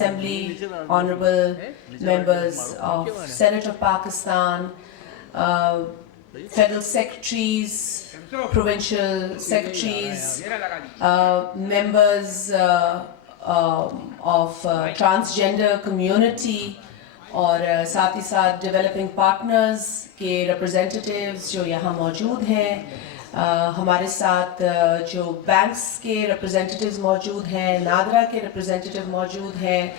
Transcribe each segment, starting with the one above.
Assembly, honorable members of Senate of Pakistan, federal secretaries, provincial secretaries, members of transgender community और साथ ही साथ developing partners के representatives जो यहाँ मौजूद हैं, हमारे साथ जो बैंक्स के रिप्रेजेंटेटिव्स मौजूद हैं, नादरा के रिप्रेजेंटेटिव मौजूद हैं,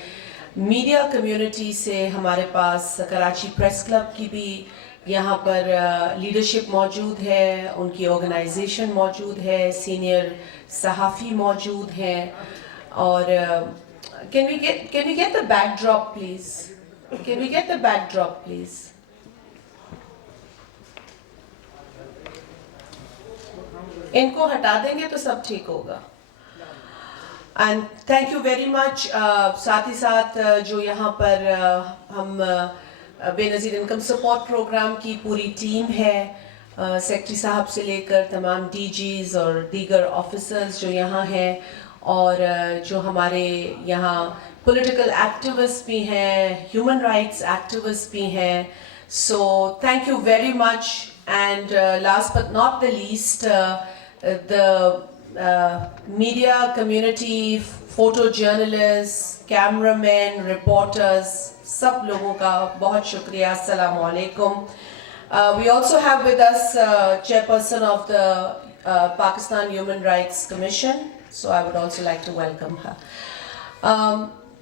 मीडिया कम्युनिटी से हमारे पास कराची प्रेस क्लब की भी यहाँ पर लीडरशिप मौजूद है, उनकी ऑर्गेनाइजेशन मौजूद है, सीनियर सहाफ़ी मौजूद हैं और can we get the backdrop please? Can we get the backdrop please? इनको हटा देंगे तो सब ठीक होगा. And thank you very much. साथ ही साथ जो यहाँ पर हम बेनज़ीर इनकम सपोर्ट प्रोग्राम की पूरी टीम है, सेक्रेटरी साहब से लेकर तमाम डीजीज और दीगर ऑफिसर्स जो यहाँ हैं और जो हमारे यहाँ पॉलिटिकल एक्टिविस्ट भी हैं, ह्यूमन राइट्स एक्टिविस्ट भी हैं. So thank you very much. And last but not the least, the media community, photojournalists, cameramen, reporters, सब लोगों का बहुत शुक्रिया. अस्सलामु अलैकुम. We also have with us chairperson of the Pakistan Human Rights Commission, so I would also like to welcome her.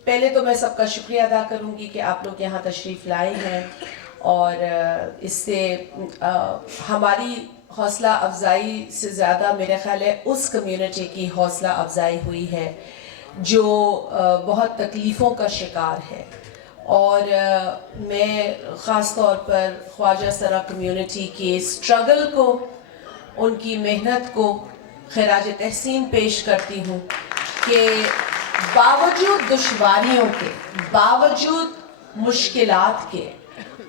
पहले तो मैं सबका शुक्रिया अदा करूँगी कि आप लोग यहाँ तशरीफ़ लाए हैं और इससे हमारी हौसला अफजाई से ज़्यादा मेरे ख़्याल है उस कम्युनिटी की हौसला अफजाई हुई है जो बहुत तकलीफ़ों का शिकार है. और मैं ख़ास तौर पर ख्वाजा सरा कम्युनिटी के स्ट्रगल को, उनकी मेहनत को खिराज तहसीन पेश करती हूँ कि बावजूद दुश्वारियों के, बावजूद मुश्किलात के,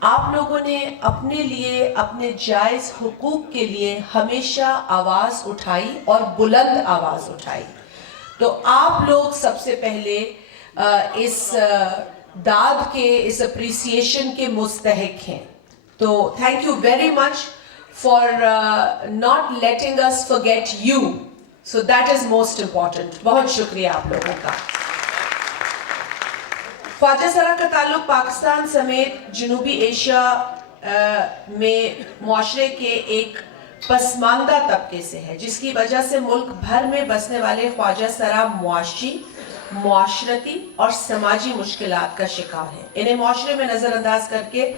आप लोगों ने अपने लिए, अपने जायज़ हुकूक के लिए हमेशा आवाज़ उठाई और बुलंद आवाज़ उठाई. तो आप लोग सबसे पहले इस दाद के, इस अप्रिसिएशन के मुस्तहिक हैं. तो thank you very much for not letting us forget you. So that is most important. बहुत शुक्रिया आप लोगों का. ख्वाजा सरा का ताल्लुक पाकिस्तान समेत जनूबी एशिया में मुआशरे के एक पसमानदा तबके से है, जिसकी वजह से मुल्क भर में बसने वाले ख्वाजा सरा मुआशी, मुआशरती और समाजी मुश्किलात का शिकार है. इन्हें मुआशरे में नज़रअंदाज करके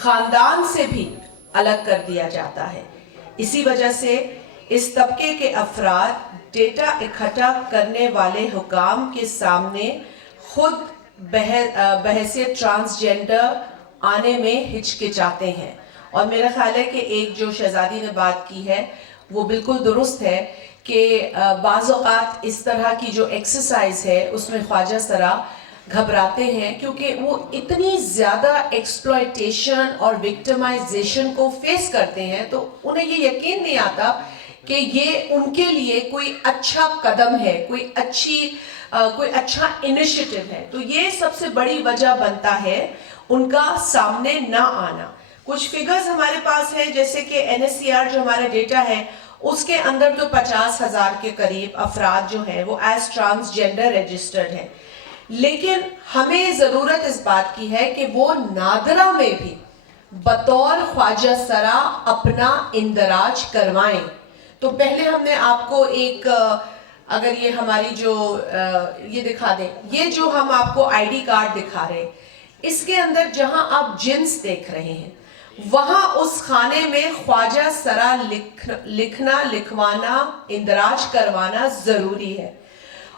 ख़ानदान से भी अलग कर दिया जाता है. इसी वजह से इस तबके के अफराद डेटा इकट्ठा करने वाले हुकाम के सामने खुद बहैसियत ट्रांसजेंडर आने में हिचकिचाते हैं. और मेरा ख्याल है कि एक जो शहजादी ने बात की है वो बिल्कुल दुरुस्त है कि बाज़ औक़ात इस तरह की जो एक्सरसाइज है उसमें ख्वाजा सरा घबराते हैं क्योंकि वो इतनी ज़्यादा एक्सप्लॉयटेशन और विक्टिमाइजेशन को फेस करते हैं, तो उन्हें ये यकीन नहीं आता कि ये उनके लिए कोई अच्छा कदम है, कोई अच्छा इनिशिएटिव है. तो ये सबसे बड़ी वजह बनता है उनका सामने ना आना. कुछ फिगर्स हमारे पास हैं, जैसे कि NSCR जो हमारा डेटा है उसके अंदर तो 50,000 के करीब अफराद जो हैं वो एज ट्रांसजेंडर रजिस्टर्ड हैं. लेकिन हमें ज़रूरत इस बात की है कि वो नादरा में भी बतौर ख्वाजा सरा अपना इंदराज करवाएं. तो पहले हमने आपको एक, अगर ये हमारी जो ये दिखा दें, ये जो हम आपको आईडी कार्ड दिखा रहे हैं, इसके अंदर जहां आप जिन्स देख रहे हैं वहां उस खाने में ख्वाजा सरा लिखना, लिखवाना, इंदराज करवाना ज़रूरी है.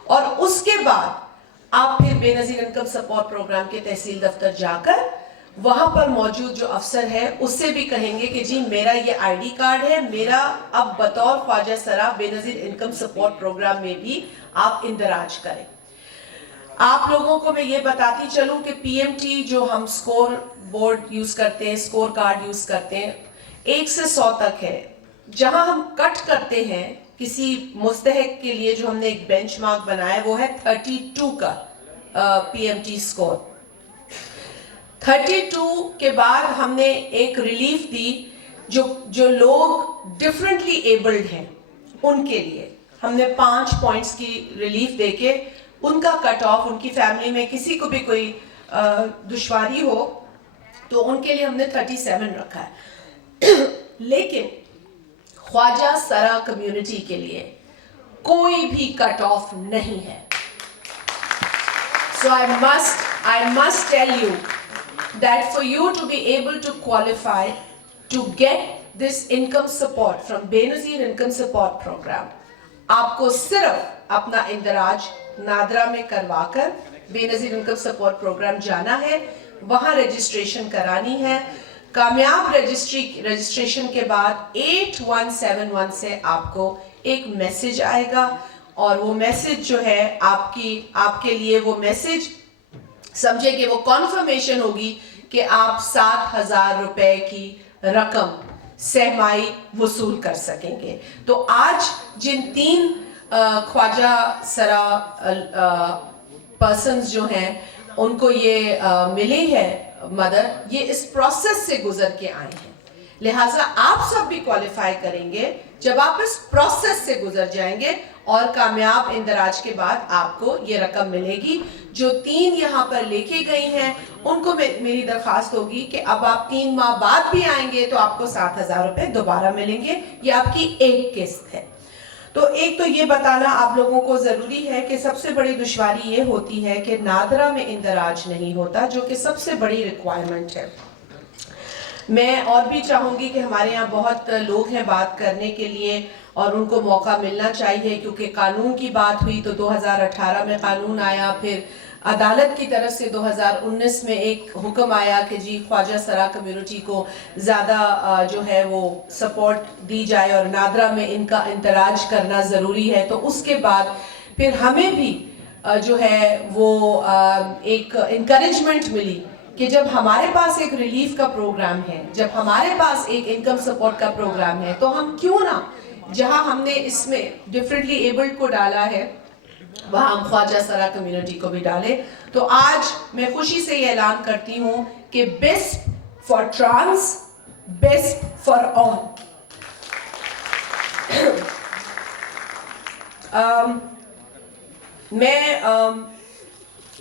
और उसके बाद आप फिर बेनज़ीर इनकम सपोर्ट प्रोग्राम के तहसील दफ्तर जाकर वहाँ पर मौजूद जो अफसर है उससे भी कहेंगे कि जी मेरा ये आईडी कार्ड है, मेरा अब बतौर ख्वाजा सरा बेनज़ीर इनकम सपोर्ट प्रोग्राम में भी आप इंदराज करें. आप लोगों को मैं ये बताती चलूँ कि PMT जो हम स्कोर बोर्ड यूज़ करते हैं, स्कोर कार्ड यूज़ करते हैं, 1 से 100 तक है. जहाँ हम कट करते हैं किसी मुस्तहिक के लिए, जो हमने एक बेंचमार्क बनाया वो है 32 का. PMT score. 32 के बाद हमने एक रिलीफ दी जो लोग डिफरेंटली एबल्ड हैं उनके लिए। हमने 5 पॉइंट्स की रिलीफ देके उनका कट ऑफ, उनकी फैमिली में किसी को भी कोई दुश्वारी हो तो उनके लिए हमने 37 रखा है। लेकिन ख्वाजा सरा कम्युनिटी के लिए कोई भी कट ऑफ नहीं है। So I must tell you that for you to be able to qualify to get this income support from Benazir Income Support Program, आपको सिर्फ अपना इंदराज नादरा में करवाकर बेनज़ीर इनकम सपोर्ट प्रोग्राम जाना है, वहाँ रजिस्ट्रेशन करानी है। कामयाब रजिस्ट्रेशन के बाद 8171 से आपको एक मैसेज आएगा और वो मैसेज जो है आपके लिए वो मैसेज समझे कि वो कॉन्फर्मेशन होगी कि आप 7,000 रुपए की रकम सहमाई वसूल कर सकेंगे। तो आज जिन 3 ख्वाजा सरा पर्सन्स जो हैं उनको ये मिली है मदद, ये इस प्रोसेस से गुजर के आए हैं। लिहाजा आप सब भी क्वालिफाई करेंगे जब आप इस प्रोसेस से गुजर जाएंगे और कामयाब इंदराज के बाद आपको ये रकम मिलेगी। जो 3 यहाँ पर लेके गई हैं उनको मेरी दरख्वास्त होगी कि अब आप 3 माह बाद भी आएंगे तो आपको 7,000 रुपए दोबारा मिलेंगे। ये आपकी एक किस्त है। तो एक तो ये बताना आप लोगों को ज़रूरी है कि सबसे बड़ी दुश्वारी ये होती है कि नादरा में इंदराज नहीं होता, जो कि सबसे बड़ी रिक्वायरमेंट है। मैं और भी चाहूँगी कि हमारे यहाँ बहुत लोग हैं बात करने के लिए और उनको मौका मिलना चाहिए, क्योंकि कानून की बात हुई तो 2018 में कानून आया, फिर अदालत की तरफ से 2019 में एक हुक्म आया कि जी ख्वाजा सरा कम्युनिटी को ज़्यादा जो है वो सपोर्ट दी जाए और नादरा में इनका इंदराज करना ज़रूरी है। तो उसके बाद फिर हमें भी जो है वो एक इनकरेजमेंट मिली कि जब हमारे पास एक रिलीफ का प्रोग्राम है, जब हमारे पास एक इनकम सपोर्ट का प्रोग्राम है, तो हम क्यों ना जहां हमने इसमें डिफरेंटली एबल्ड को डाला है वहां हम ख्वाजा सरा कम्युनिटी को भी डालें। तो आज मैं खुशी से ये ऐलान करती हूँ कि best for trans, best for all. मैं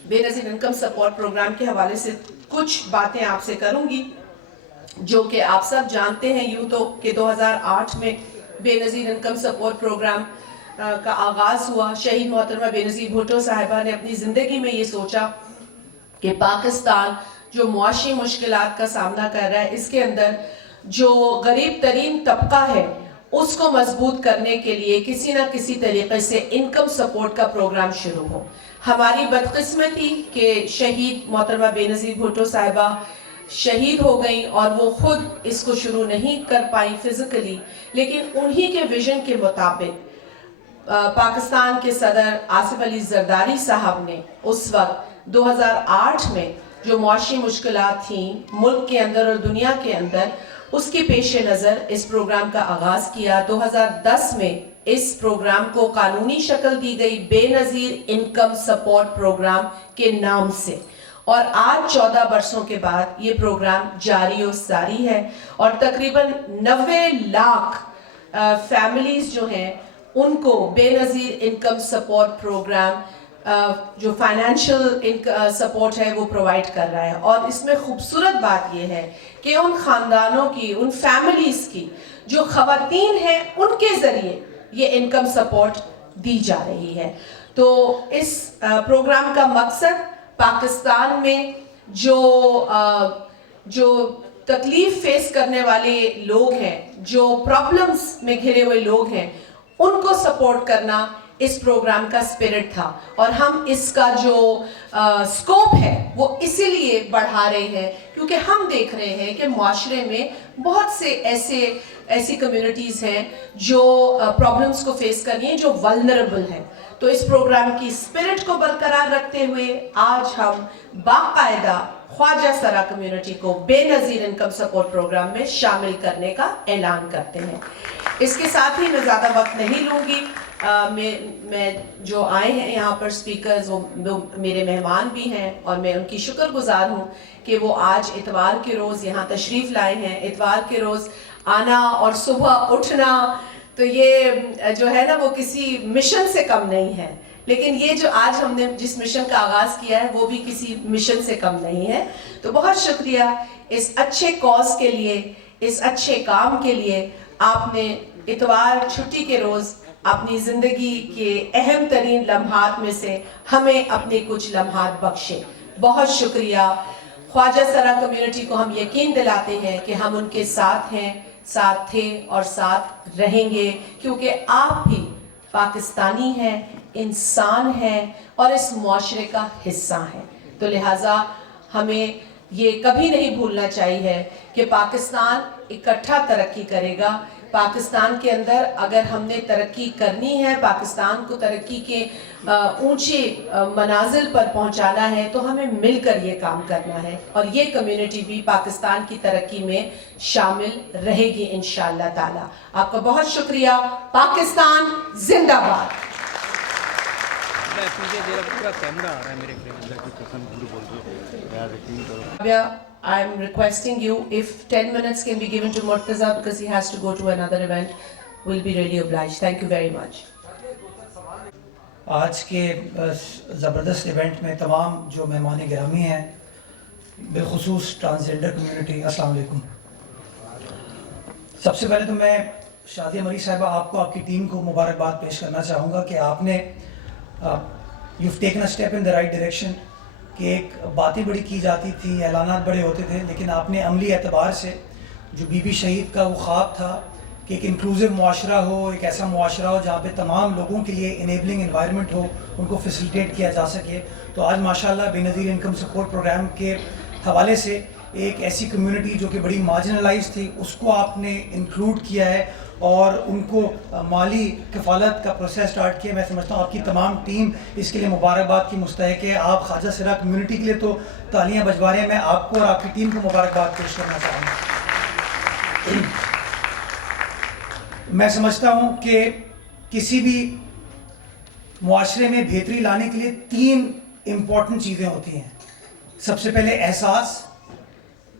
बेनज़ीर इनकम सपोर्ट प्रोग्राम के हवाले से कुछ बातें आपसे करूंगी जो कि आप सब जानते हैं। यूँ तो कि 2008 में बेनज़ीर इनकम सपोर्ट प्रोग्राम का आगाज़ हुआ। शहीद मोहतरमा बेनज़ीर भुट्टो साहिबा ने अपनी ज़िंदगी में ये सोचा कि पाकिस्तान जो मुआशी मुश्किलात का सामना कर रहा है, इसके अंदर जो गरीब तरीन तबका है उसको मजबूत करने के लिए किसी न किसी तरीके से इनकम सपोर्ट का प्रोग्राम शुरू हो। हमारी बदकिस्मती कि शहीद मोहतरमा बेनज़ीर भुट्टो साहिबा शहीद हो गई और वो खुद इसको शुरू नहीं कर पाई फिजिकली, लेकिन उन्हीं के विजन के मुताबिक पाकिस्तान के सदर आसिफ अली जरदारी साहब ने उस वक्त 2008 में जो मुआशी मुश्किलात थी मुल्क के अंदर और दुनिया के अंदर, उसके पेश नज़र इस प्रोग्राम का आगाज़ किया। 2010 में इस प्रोग्राम को कानूनी शक्ल दी गई बेनज़ीर इनकम सपोर्ट प्रोग्राम के नाम से, और आज 14 बरसों के बाद ये प्रोग्राम जारी और सारी है और तकरीबन 90 लाख फैमिलीज जो हैं उनको बेनज़ीर इनकम सपोर्ट प्रोग्राम जो फाइनेंशियल सपोर्ट है वो प्रोवाइड कर रहा है। और इसमें खूबसूरत बात यह है कि उन ख़ानदानों की, उन फैमिलीज़ की जो ख़वातीन हैं उनके ज़रिए ये इनकम सपोर्ट दी जा रही है। तो इस प्रोग्राम का मकसद पाकिस्तान में जो तकलीफ फेस करने वाले लोग हैं, जो प्रॉब्लम्स में घिरे हुए लोग हैं, उनको सपोर्ट करना इस प्रोग्राम का स्पिरिट था। और हम इसका जो स्कोप है वो इसीलिए बढ़ा रहे हैं क्योंकि हम देख रहे हैं कि मुआशरे में बहुत से ऐसी कम्युनिटीज़ हैं जो प्रॉब्लम्स को फेस कर रही हैं, जो वल्नरेबल हैं। तो इस प्रोग्राम की स्पिरिट को बरकरार रखते हुए आज हम बाकायदा ख्वाजा सरा कम्युनिटी को बेनज़ीर इनकम सपोर्ट प्रोग्राम में शामिल करने का ऐलान करते हैं। इसके साथ ही मैं ज़्यादा वक्त नहीं लूँगी, میں جو آئے ہیں یہاں پر سپیکرز وہ میرے مہمان بھی ہیں اور میں ان کی شکر گزار ہوں کہ وہ آج اتوار کے روز یہاں تشریف لائے ہیں. اتوار کے روز آنا اور صبح اٹھنا تو یہ جو ہے نا وہ کسی مشن سے کم نہیں ہے, لیکن یہ جو آج ہم نے جس مشن کا آغاز کیا ہے وہ بھی کسی مشن سے کم نہیں ہے. تو بہت شکریہ اس اچھے کاز کے لیے, اس اچھے کام کے لیے. آپ نے اتوار چھٹی کے روز اپنی زندگی کے اہم ترین لمحات میں سے ہمیں اپنے کچھ لمحات بخشے. بہت شکریہ. خواجہ سرا کمیونٹی کو ہم یقین دلاتے ہیں کہ ہم ان کے ساتھ ہیں, ساتھ تھے اور ساتھ رہیں گے, کیونکہ آپ بھی پاکستانی ہیں, انسان ہیں اور اس معاشرے کا حصہ ہیں. تو لہٰذا ہمیں یہ کبھی نہیں بھولنا چاہیے کہ پاکستان اکٹھا ترقی کرے گا. پاکستان کے اندر اگر ہم نے ترقی کرنی ہے, پاکستان کو ترقی کے اونچے منازل پر پہنچانا ہے, تو ہمیں مل کر یہ کام کرنا ہے, اور یہ کمیونٹی بھی پاکستان کی ترقی میں شامل رہے گی انشاءاللہ تعالی. آپ کا بہت شکریہ. پاکستان زندہ باد. I am requesting you, if 10 minutes can be given to Murtaza because he has to go to another event, we'll be really obliged. Thank you very much. آج کے زبردست ایونٹ میں تمام جو مہمان گرامی ہیں, بالخصوص ٹرانسجنڈر کمیونٹی, السلام علیکم. سب سے پہلے تو میں شادیہ مری صاحبہ آپ کو, آپ کی ٹیم کو مبارکباد پیش کرنا چاہوں گا کہ آپ نے you've taken a step in the right direction. کہ ایک باتیں بڑی کی جاتی تھی, اعلانات بڑے ہوتے تھے, لیکن آپ نے عملی اعتبار سے جو بی بی شہید کا وہ خواب تھا کہ ایک انکلوزیو معاشرہ ہو, ایک ایسا معاشرہ ہو جہاں پہ تمام لوگوں کے لیے انیبلنگ انوائرمنٹ ہو, ان کو فیسیلیٹیٹ کیا جا سکے. تو آج ماشاءاللہ بے نظیر انکم سپورٹ پروگرام کے حوالے سے ایک ایسی کمیونٹی جو کہ بڑی مارجنلائز تھی اس کو آپ نے انکلوڈ کیا ہے اور ان کو مالی کفالت کا پروسیس سٹارٹ کیا. میں سمجھتا ہوں آپ کی تمام ٹیم اس کے لیے مبارکباد کی مستحق ہے. آپ خواجہ سرا کمیونٹی کے لیے تو تالیاں بجوا رہے ہیں, میں آپ کو اور آپ کی ٹیم کو مبارکباد پیش کرنا چاہوں گا. میں سمجھتا ہوں کہ کسی بھی معاشرے میں بہتری لانے کے لیے 3 امپورٹنٹ چیزیں ہوتی ہیں. سب سے پہلے احساس,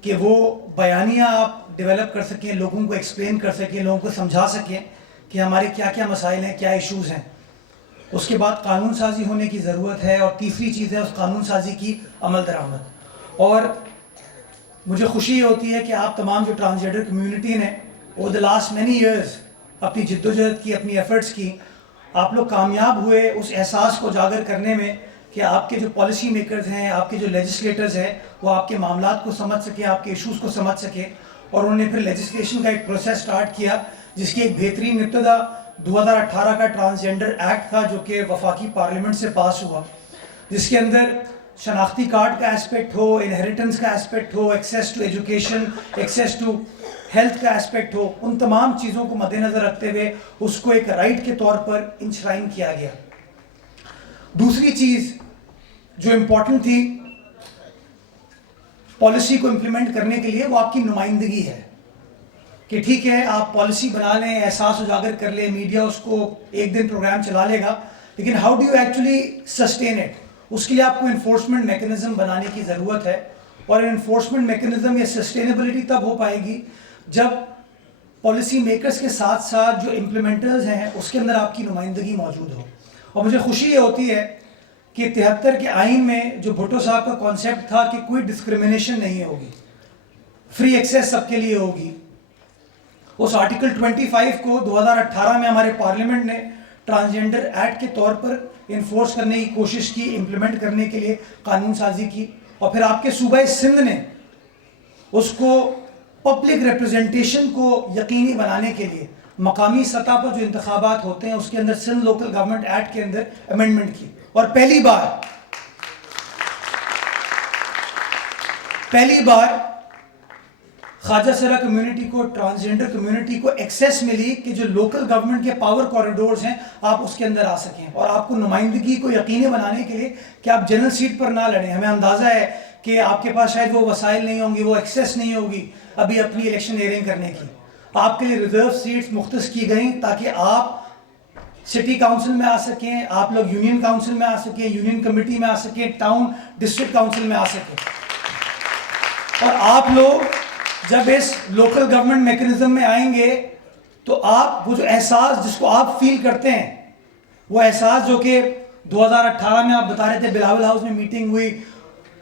کہ وہ بیانیہ آپ ڈیولپ کر سکیں, لوگوں کو ایکسپلین کر سکیں, لوگوں کو سمجھا سکیں کہ ہمارے کیا کیا مسائل ہیں, کیا ایشوز ہیں. اس کے بعد قانون سازی ہونے کی ضرورت ہے, اور تیسری چیز ہے اس قانون سازی کی عمل درآمد. اور مجھے خوشی ہوتی ہے کہ آپ تمام جو ٹرانسجنڈر کمیونٹی نے over the last many years اپنی جد و جہد کی, اپنی ایفرٹس کی, آپ لوگ کامیاب ہوئے اس احساس کو اجاگر کرنے میں کہ آپ کے جو پالیسی میکرز ہیں, آپ کے جو لیجسلیٹرز ہیں, وہ آپ کے معاملات کو سمجھ سکیں, آپ کے ایشوز کو سمجھ سکیں. اور انہوں نے پھر لیجسلیشن کا ایک پروسیس سٹارٹ کیا جس کی ایک بہترین ابتدا 2018 کا ٹرانسجنڈر ایکٹ تھا جو کہ وفاقی پارلیمنٹ سے پاس ہوا, جس کے اندر شناختی کارڈ کا اسپیکٹ ہو, انہیریٹنس کا اسپیکٹ ہو, access to education, access to health کا اسپیکٹ ہو, ان تمام چیزوں کو مد نظر رکھتے ہوئے اس کو ایک رائٹ کے طور پر انشرائن کیا گیا. دوسری چیز جو امپورٹنٹ تھی پالیسی کو امپلیمنٹ کرنے کے لیے, وہ آپ کی نمائندگی ہے. کہ ٹھیک ہے آپ پالیسی بنا لیں, احساس اجاگر کر لیں, میڈیا اس کو ایک دن پروگرام چلا لے گا, لیکن how do you actually sustain it. اس کے لیے آپ کو انفورسمنٹ میکنزم بنانے کی ضرورت ہے, اور انفورسمنٹ میکنزم یا سسٹینیبلٹی تب ہو پائے گی جب پالیسی میکرز کے ساتھ ساتھ جو امپلیمنٹرز ہیں اس کے اندر آپ کی نمائندگی موجود ہو. اور مجھے خوشی یہ ہوتی ہے کہ 73 کے آئین میں جو بھٹو صاحب کا کانسیپٹ تھا کہ کوئی ڈسکریمنیشن نہیں ہوگی, فری ایکسیس سب کے لیے ہوگی, اس آرٹیکل 25 کو 2018 میں ہمارے پارلیمنٹ نے ٹرانسجنڈر ایکٹ کے طور پر انفورس کرنے کی کوشش کی, امپلیمنٹ کرنے کے لیے قانون سازی کی. اور پھر آپ کے صوبہ سندھ نے اس کو پبلک ریپرزنٹیشن کو یقینی بنانے کے لیے مقامی سطح پر جو انتخابات ہوتے ہیں اس کے اندر سندھ لوکل گورنمنٹ ایکٹ کے اندر امینڈمنٹ کی. اور پہلی بار خواجہ سرا کمیونٹی کو, ٹرانسجنڈر کمیونٹی کو ایکسیس ملی کہ جو لوکل گورنمنٹ کے پاور کوریڈورز ہیں آپ اس کے اندر آ سکیں, اور آپ کو نمائندگی کو یقینی بنانے کے لیے کہ آپ جنرل سیٹ پر نہ لڑیں. ہمیں اندازہ ہے کہ آپ کے پاس شاید وہ وسائل نہیں ہوں گی, وہ ایکسیس نہیں ہوگی ابھی اپنی الیکشن ایئرنگ کرنے کی. آپ کے لیے ریزرو سیٹس مختص کی گئیں تاکہ آپ سٹی کاؤنسل میں آ سکیں, آپ لوگ یونین کاؤنسل میں آ سکیں, یونین کمیٹی میں آ سکیں, ٹاؤن ڈسٹرکٹ کاؤنسل میں آ سکیں. اور آپ لوگ جب اس لوکل گورنمنٹ میکنزم میں آئیں گے تو آپ وہ جو احساس جس کو آپ فیل کرتے ہیں, وہ احساس جو کہ 2018 میں آپ بتا رہے تھے بلاول ہاؤس میں میٹنگ ہوئی,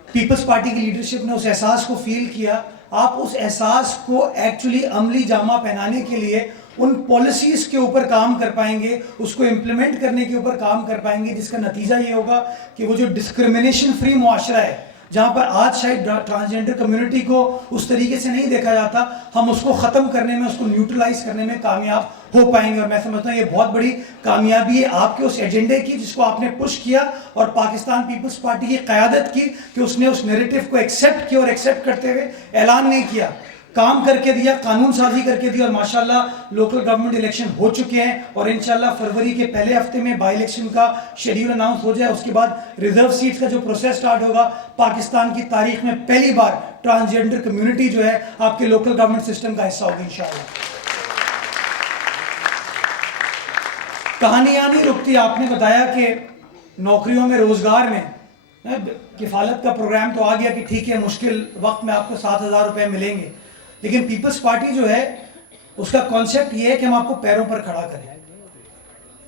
پیپلز پارٹی کی لیڈرشپ نے اس احساس کو فیل کیا, آپ اس احساس کو ایکچولی عملی جامہ پہنانے کے لیے ان پالیسیز کے اوپر کام کر پائیں گے, اس کو امپلیمنٹ کرنے کے اوپر کام کر پائیں گے, جس کا نتیجہ یہ ہوگا کہ وہ جو ڈسکرمنیشن فری معاشرہ ہے, جہاں پر آج شاید ٹرانسجنڈر کمیونٹی کو اس طریقے سے نہیں دیکھا جاتا, ہم اس کو ختم کرنے میں, اس کو نیوٹرلائز کرنے میں کامیاب ہو پائیں گے. اور میں سمجھتا ہوں یہ بہت بڑی کامیابی ہے آپ کے اس ایجنڈے کی جس کو آپ نے پش کیا, اور پاکستان پیپلز پارٹی کی قیادت کی کہ اس نے اس نیریٹو کو ایکسیپٹ کیا, اور ایکسیپٹ کرتے ہوئے اعلان نہیں کیا, کام کر کے دیا, قانون سازی کر کے دیا. اور ماشاءاللہ لوکل گورنمنٹ الیکشن ہو چکے ہیں, اور انشاءاللہ فروری کے پہلے ہفتے میں بائی الیکشن کا شیڈیول اناؤنس ہو جائے. اس کے بعد ریزرو سیٹس کا جو پروسیس سٹارٹ ہوگا, پاکستان کی تاریخ میں پہلی بار ٹرانسجنڈر کمیونٹی جو ہے آپ کے لوکل گورنمنٹ سسٹم کا حصہ ہوگی انشاءاللہ. کہانیاں نہیں رکتی. آپ نے بتایا کہ نوکریوں میں, روزگار میں کفالت کا پروگرام تو آ گیا کہ ٹھیک ہے مشکل وقت میں آپ کو 7,000 روپے ملیں گے, لیکن پیپلز پارٹی جو ہے اس کا کانسیپٹ یہ ہے کہ ہم آپ کو پیروں پر کھڑا کریں.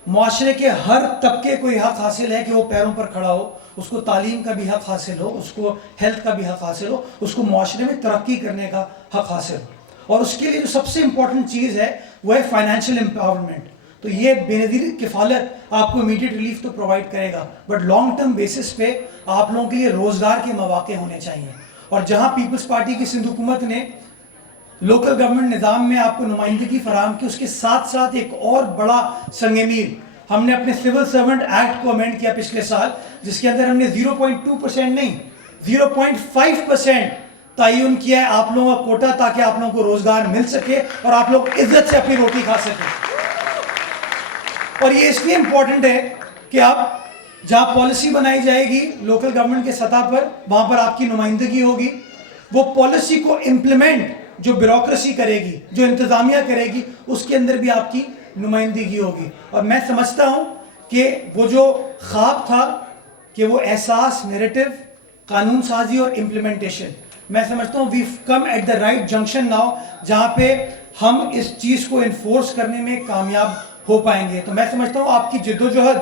معاشرے کے ہر طبقے کو یہ حق حاصل ہے کہ وہ پیروں پر کھڑا ہو, اس کو تعلیم کا بھی حق حاصل ہو, اس کو ہیلتھ کا بھی حق حاصل ہو, اس کو معاشرے میں ترقی کرنے کا حق حاصل ہو. اور اس کے لیے جو سب سے امپورٹنٹ چیز ہے وہ ہے فائنینشیل امپاورمنٹ. تو یہ بے نظیر کفالت آپ کو امیڈیٹ ریلیف تو پرووائڈ کرے گا, بٹ لانگ ٹرم بیسس پہ آپ لوگوں کے لیے روزگار کے مواقع ہونے چاہیے. اور جہاں پیپلز پارٹی کی سندھ حکومت نے لوکل گورنمنٹ نظام میں آپ کو نمائندگی فراہم کی, اس کے ساتھ ساتھ ایک اور بڑا سنگ میل ہم نے اپنے سول سرونٹ ایکٹ کو امینڈ کیا پچھلے سال, جس کے اندر ہم نے 0.2% نہیں 0.5% تعین کیا ہے آپ لوگوں کا کوٹا, تاکہ آپ لوگوں کو روزگار مل سکے اور آپ لوگ عزت سے اپنی روٹی کھا سکیں. اور یہ اس لیے امپورٹنٹ ہے کہ آپ جہاں پالیسی بنائی جائے گی لوکل گورنمنٹ کے سطح پر, وہاں پر آپ کی نمائندگی ہوگی. وہ پالیسی کو امپلیمنٹ جو بیوروکریسی کرے گی, جو انتظامیہ کرے گی, اس کے اندر بھی آپ کی نمائندگی ہوگی. اور میں سمجھتا ہوں کہ وہ جو خواب تھا کہ وہ احساس, نیریٹو, قانون سازی اور امپلیمنٹیشن, میں سمجھتا ہوں we've come at the right junction now, جہاں پہ ہم اس چیز کو انفورس کرنے میں کامیاب ہو پائیں گے. تو میں سمجھتا ہوں آپ کی جدوجہد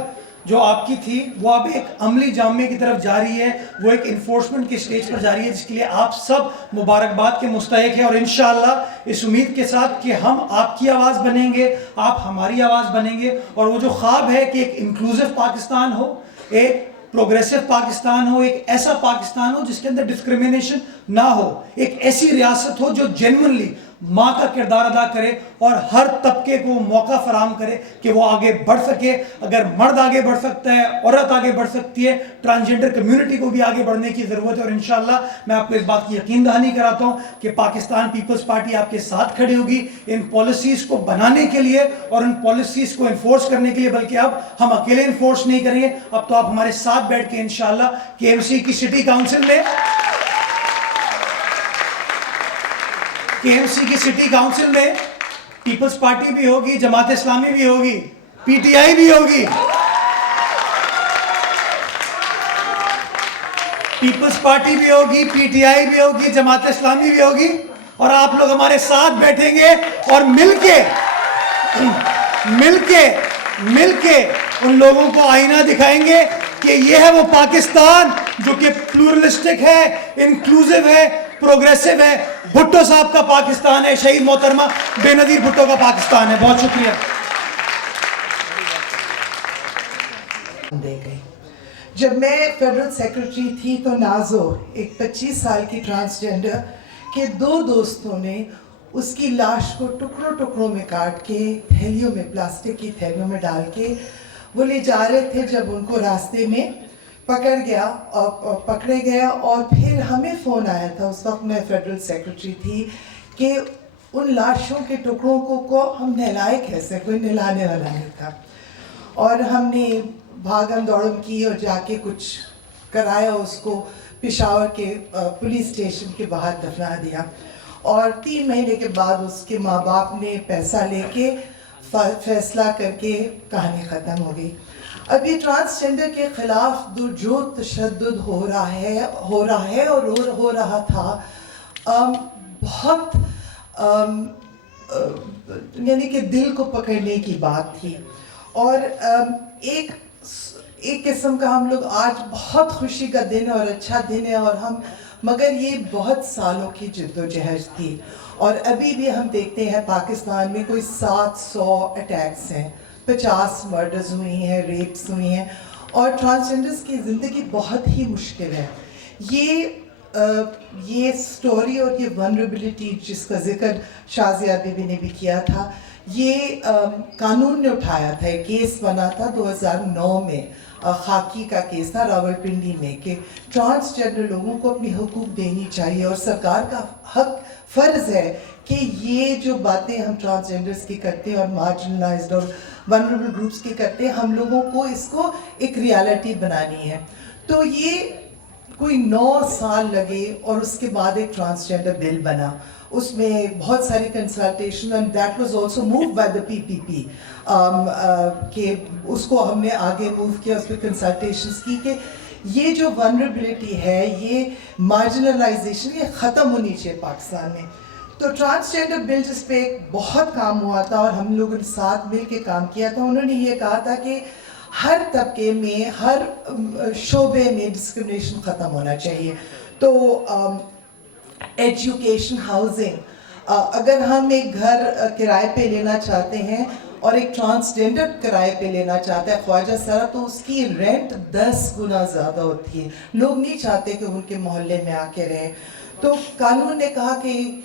جو آپ کی تھی وہ اب ایک عملی جامے کی طرف جاری ہے, وہ ایک انفورسمنٹ کے سٹیج پر جاری ہے, جس کے لیے آپ سب مبارکباد کے مستحق ہیں. اور انشاءاللہ اس امید کے ساتھ کہ ہم آپ کی آواز بنیں گے, آپ ہماری آواز بنیں گے, اور وہ جو خواب ہے کہ ایک انکلوزیو پاکستان ہو, ایک پروگریسو پاکستان ہو, ایک ایسا پاکستان ہو جس کے اندر ڈسکرمنیشن نہ ہو, ایک ایسی ریاست ہو جو جینوئنلی ماں کا کردار ادا کرے اور ہر طبقے کو موقع فراہم کرے کہ وہ آگے بڑھ سکے. اگر مرد آگے بڑھ سکتا ہے, عورت آگے بڑھ سکتی ہے, ٹرانسجنڈر کمیونٹی کو بھی آگے بڑھنے کی ضرورت ہے. اور انشاءاللہ میں آپ کو اس بات کی یقین دہانی کراتا ہوں کہ پاکستان پیپلز پارٹی آپ کے ساتھ کھڑی ہوگی ان پالیسیز کو بنانے کے لیے اور ان پالیسیز کو انفورس کرنے کے لیے. بلکہ اب ہم اکیلے انفورس نہیں کریں گے, اب تو آپ ہمارے ساتھ بیٹھ کے انشاءاللہ KMC کی سٹی کاؤنسل میں KMC کی سٹی کاؤنسل میں پیپلز پارٹی بھی ہوگی, جماعت اسلامی بھی ہوگی, PTI بھی ہوگی, پیپلز پارٹی بھی ہوگی, PTI بھی ہوگی, جماعت اسلامی بھی ہوگی, اور آپ لوگ ہمارے ساتھ بیٹھیں گے اور مل کے ان لوگوں کو آئینہ دکھائیں گے کہ یہ ہے وہ پاکستان جو کہ پلورلسٹک ہے, انکلوزیو ہے, پروگریسو ہے. بھٹو صاحب کا پاکستان ہے, شہید محترمہ بے نظیر بھٹو کا پاکستان ہے. بہت شکریہ. جب میں فیڈرل سیکرٹری تھی تو نازو ایک 25 سال کی ٹرانسجنڈر کے 2 دوستوں نے اس کی لاش کو ٹکڑوں میں کاٹ کے تھیلیوں میں, پلاسٹک کی تھیلیوں میں ڈال کے وہ لے جا رہے تھے. جب ان کو راستے میں پکڑے گیا اور پھر ہمیں فون آیا تھا, اس وقت میں فیڈرل سیکرٹری تھی, کہ ان لاشوں کے ٹکڑوں کو ہم نہلائے کیسے, کوئی نہلانے والا نہیں تھا. اور ہم نے بھاگم دوڑم کی اور جا کے کچھ کرایا, اس کو پشاور کے پولیس اسٹیشن کے باہر دفنا دیا. اور 3 مہینے کے بعد اس کے ماں باپ نے پیسہ لے کے फैसला करके कहानी ख़त्म हो गई. अब ये ट्रांसजेंडर के ख़िलाफ़ जो तशद्दुद हो रहा है और हो रहा था, बहुत यानी कि दिल को पकड़ने की बात थी. और एक किस्म का हम लोग आज बहुत खुशी का दिन है और अच्छा दिन है, और हम मगर ये बहुत सालों की जद्दोजहद थी. और अभी भी हम देखते हैं पाकिस्तान में कोई 700 अटैक्स हैं, 50 मर्डर्स हुई हैं, रेप्स हुई हैं, और ट्रांसजेंडर्स की ज़िंदगी बहुत ही मुश्किल है. ये स्टोरी और ये वनरेबिलिटी जिसका जिक्र शाज़िया बीबी ने भी किया था, ये कानून ने उठाया था. एक केस बना था 2009 में, खाकी का केस था रावलपिंडी में, कि ट्रांसजेंडर लोगों को अपनी हुकूक देनी चाहिए और सरकार का हक फ़र्ज़ है कि ये जो बातें हम ट्रांसजेंडर्स की करते हैं और मार्जिनलाइज्ड और वनरेबल ग्रुप्स की करते हैं, हम लोगों को इसको एक रियलिटी बनानी है. तो ये कोई 9 साल लगे और उसके बाद एक ट्रांसजेंडर बिल बना. उसमें बहुत सारी consultation, and that was also move by the PPP, कि उसको हमने आगे मूव किया, उस पर कंसल्टेशंस की कि ये जो वनरेबिलिटी है, ये मार्जिनलाइजेशन, ये ख़त्म होनी चाहिए पाकिस्तान में. तो ट्रांसजेंडर बिल जिस पे बहुत काम हुआ था और हम लोगों ने साथ मिल के काम किया था, उन्होंने ये कहा था कि हर तबके में, हर शोबे में डिस्क्रिमिनेशन ख़त्म होना चाहिए. तो एजुकेशन, हाउसिंग, अगर हम एक घर किराए पे लेना चाहते हैं और एक ट्रांसजेंडर किराए पे लेना चाहता है ख्वाजा सरा, तो उसकी रेंट 10 गुना ज़्यादा होती है. लोग नहीं चाहते कि उनके मोहल्ले में आके रहें. तो कानून ने कहा कि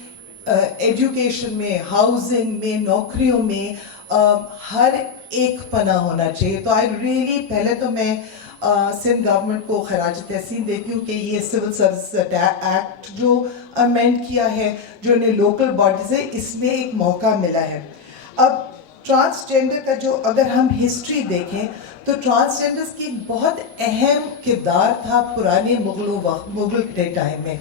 एजुकेशन में, हाउसिंग में, नौकरियों में हर एक पना होना चाहिए. तो आई रियली, पहले तो मैं सिंध गवर्नमेंट को खराज तहसीन देती हूँ कि ये सिविल सर्विस एक्ट जो अमेंड किया है, जो इन्हें लोकल बॉडीज़ है, इसमें एक मौका मिला है. अब ट्रांसजेंडर का जो अगर हम हिस्ट्री देखें तो ट्रांसजेंडर्स की एक बहुत अहम किरदार था पुराने मुगल के टाइम में.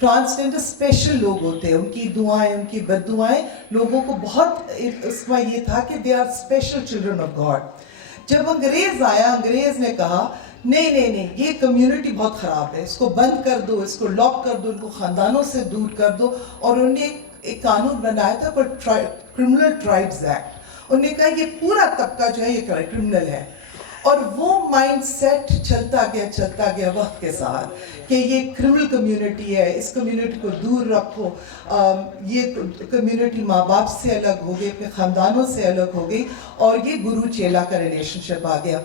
ट्रांसजेंडर स्पेशल लोग होते हैं, उनकी दुआएं, उनकी बद्दुआएं लोगों को बहुत, इसमें ये था कि they are special children of God. जब अंग्रेज़ आया, अंग्रेज़ ने कहा नहीं, ये कम्युनिटी बहुत ख़राब है, इसको बंद कर दो, इसको लॉक कर दो, इनको ख़ानदानों से दूर कर दो. और उन्होंने एक कानून बनाया था पर क्रिमिनल ट्राइब्स एक्ट. उन्होंने कहा ये पूरा तबका जो है ये क्रिमिनल है. और वो माइंड सेट चलता गया वक्त के साथ कि ये क्रिमिनल कम्युनिटी है, इस कम्युनिटी को दूर रखो. ये कम्युनिटी माँ बाप से अलग हो गई, अपने ख़ानदानों से अलग हो गई, और ये गुरु चेला का रिलेशनशिप आ गया.